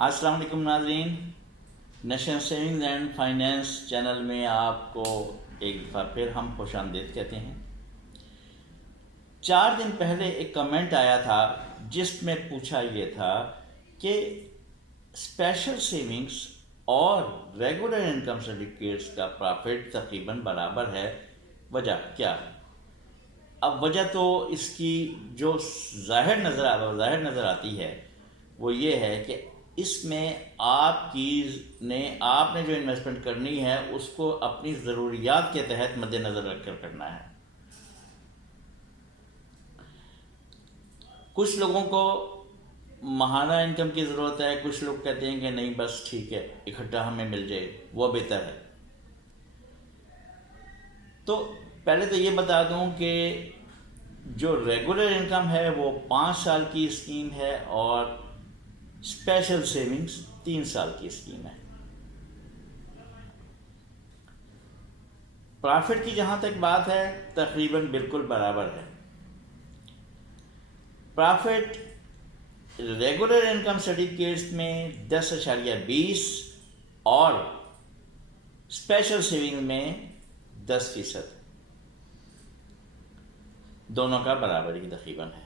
अस्सलाम वालेकुम नाज़रीन, national savings and finance channel में आपको एक दफ़ा फिर हम खुश आमदीद कहते हैं। 4 दिन पहले एक कमेंट आया था जिसमें पूछा ये था कि स्पेशल सेविंग्स और रेगुलर इनकम सर्टिफिकेट्स का प्रॉफिट तकरीबन बराबर है, वजह क्या? अब वजह तो इसकी जो जाहिर नज़र आती है वो ये है कि इसमें आपने जो इन्वेस्टमेंट करनी है उसको अपनी ज़रूरियात के तहत मद्देनज़र रखकर करना है। कुछ लोगों को माहाना इनकम की ज़रूरत है, कुछ लोग कहते हैं कि नहीं बस ठीक है इकट्ठा हमें मिल जाए वो बेहतर है। तो पहले तो ये बता दूं कि जो रेगुलर इनकम है वो 5 साल की स्कीम है और स्पेशल सेविंग्स 3 साल की स्कीम है। प्रॉफिट की जहां तक बात है तकरीबन बिल्कुल बराबर है। प्रॉफिट रेगुलर इनकम सर्टिफिकेट्स में 10.20 और स्पेशल सेविंग में 10%, दोनों का बराबरी तकरीबन है।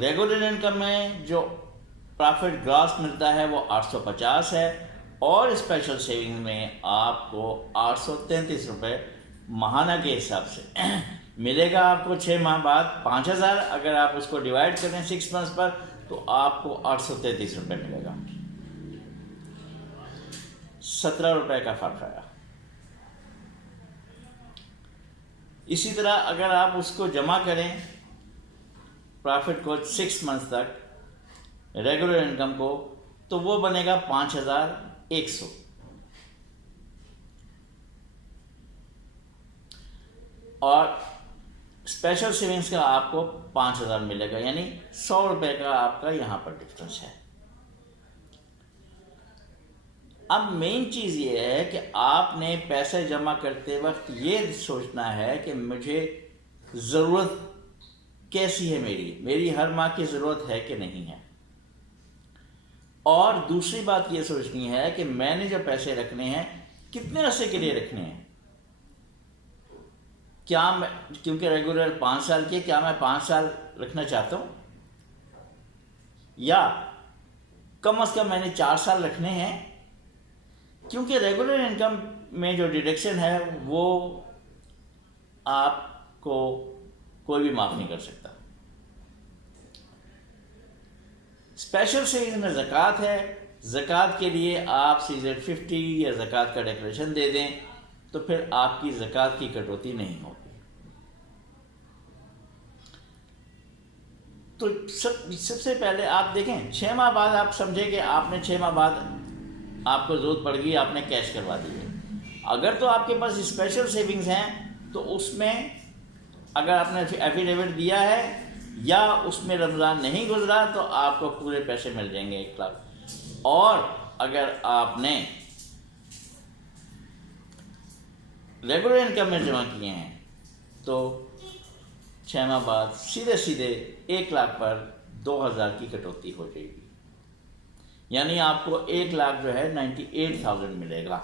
रेगुलर इनकम में जो प्रॉफिट ग्रॉस मिलता है वो 850 है और स्पेशल सेविंग में आपको 833 रुपये माहाना के हिसाब से मिलेगा। आपको 6 माह बाद 5000, अगर आप उसको डिवाइड करें 6 मंथ्स पर तो आपको 833 रुपये मिलेगा। 17 रुपये का फ़र्क आया। इसी तरह अगर आप उसको जमा करें प्रॉफिट को 6 मंथ्स तक रेगुलर इनकम को तो वो बनेगा 5100 और स्पेशल सेविंग्स का आपको 5000 मिलेगा, यानी 100 रुपये का आपका यहां पर डिफरेंस है। अब मेन चीज़ ये है कि आपने पैसे जमा करते वक्त ये सोचना है कि मुझे ज़रूरत कैसी है, मेरी हर माह की ज़रूरत है कि नहीं है। और दूसरी बात ये सोचनी है कि मैंने जो पैसे रखने हैं कितने अरसे के लिए रखने हैं। क्या मैं, क्योंकि रेगुलर 5 साल के, क्या मैं 5 साल रखना चाहता हूँ या कम से कम मैंने 4 साल रखने हैं, क्योंकि रेगुलर इनकम में जो डिडक्शन है वो आपको कोई भी माफ़ नहीं कर सकता। स्पेशल सेविंग्स में ज़कात है, ज़कात के लिए आप सीज़र 50 या ज़कात का डिक्लेरेशन दे दें तो फिर आपकी ज़कात की कटौती नहीं होगी। तो सबसे पहले आप देखें 6 माह बाद आप समझें कि आपने 6 माह बाद आपको ज़रूरत पड़ गई, आपने कैश करवा दी है। अगर तो आपके पास स्पेशल सेविंग्स हैं तो उसमें अगर आपने एफिडेविट दिया है या उसमें रमज़ान नहीं गुजरा तो आपको पूरे पैसे मिल जाएंगे 1 लाख। और अगर आपने रेगुलर इनकम में जमा किए हैं तो 6 माह बाद सीधे 1 लाख पर 2000 की कटौती हो जाएगी, यानी आपको 1 लाख जो है 98,000 मिलेगा।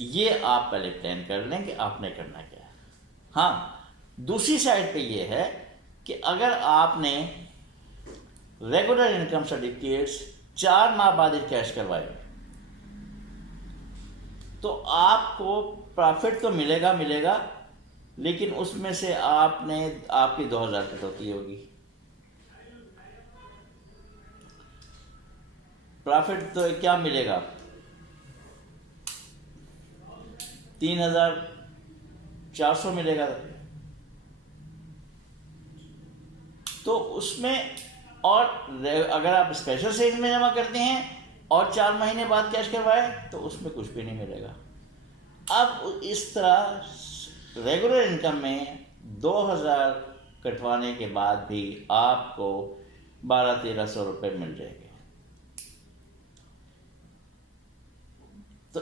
ये आप पहले प्लान कर लें कि आपने करना क्या है। हाँ, दूसरी साइड पे ये है कि अगर आपने रेगुलर इनकम सर्टिफिकेट्स 4 माह बाद कैश करवाए तो आपको प्रॉफिट तो मिलेगा, लेकिन उसमें से आपकी 2000 कटौती होगी। प्रॉफिट तो क्या मिलेगा, 3400 मिलेगा। तो उसमें और अगर आप स्पेशल सेविंग में जमा करते हैं और 4 महीने बाद कैश करवाए तो उसमें कुछ भी नहीं मिलेगा। अब इस तरह रेगुलर इनकम में 2000 कटवाने के बाद भी आपको 1200-1300 रुपये मिल जाएंगे। तो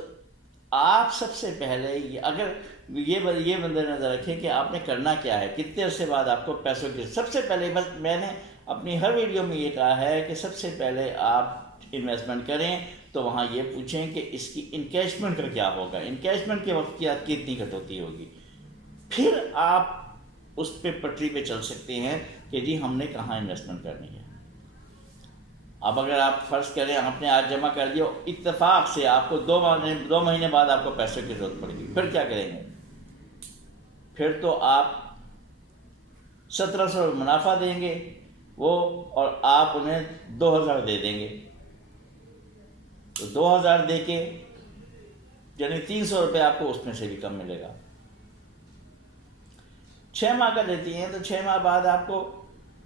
आप सबसे पहले अगर ये मद्देनजर रखें कि आपने करना क्या है, कितने अरसे बाद आपको पैसों की। सबसे पहले बस मैंने अपनी हर वीडियो में ये कहा है कि सबसे पहले आप इन्वेस्टमेंट करें तो वहाँ ये पूछें कि इसकी इनकैशमेंट का क्या होगा, इनकैशमेंट के वक्त की कितनी कटौती होगी, फिर आप उस पे पटरी पे चल सकते हैं कि जी हमने कहाँ इन्वेस्टमेंट करनी है। अब अगर आप फ़र्ज़ करें आपने आज जमा कर दिया, इत्तेफाक से आपको 2 महीने बाद आपको पैसे की ज़रूरत पड़ेगी, फिर क्या करेंगे? फिर तो आप 1700 मुनाफा देंगे वो, और आप उन्हें 2000 दे देंगे, तो 2000 दे के यानी 300 रुपये आपको उसमें से भी कम मिलेगा। 6 माह का देती हैं तो 6 माह बाद आपको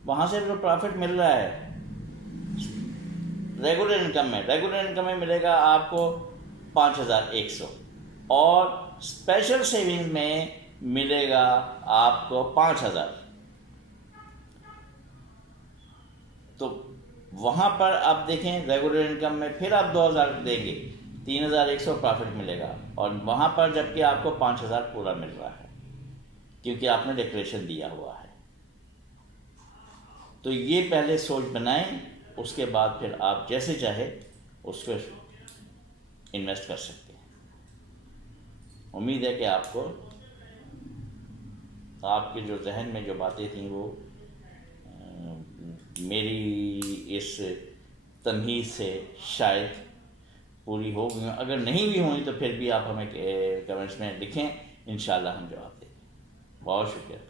वहाँ से जो प्रॉफिट मिल रहा है रेगुलर इनकम में मिलेगा आपको 5100, और स्पेशल सेविंग में मिलेगा आपको 5000। तो वहाँ पर आप देखें रेगुलर इनकम में फिर आप 2000 देंगे, 3100 प्रॉफिट मिलेगा, और वहाँ पर जबकि आपको 5000 पूरा मिल रहा है क्योंकि आपने डिक्लेरेशन दिया हुआ है। तो ये पहले सोच बनाएं, उसके बाद फिर आप जैसे चाहे उसको इन्वेस्ट कर सकते हैं। उम्मीद है कि आपको आपके जो जहन में जो बातें थी वो मेरी इस तमहीद से शायद पूरी हो गई। अगर नहीं भी हुई तो फिर भी आप हमें कमेंट्स में लिखें, इंशाल्लाह हम जवाब देंगे। बहुत शुक्रिया।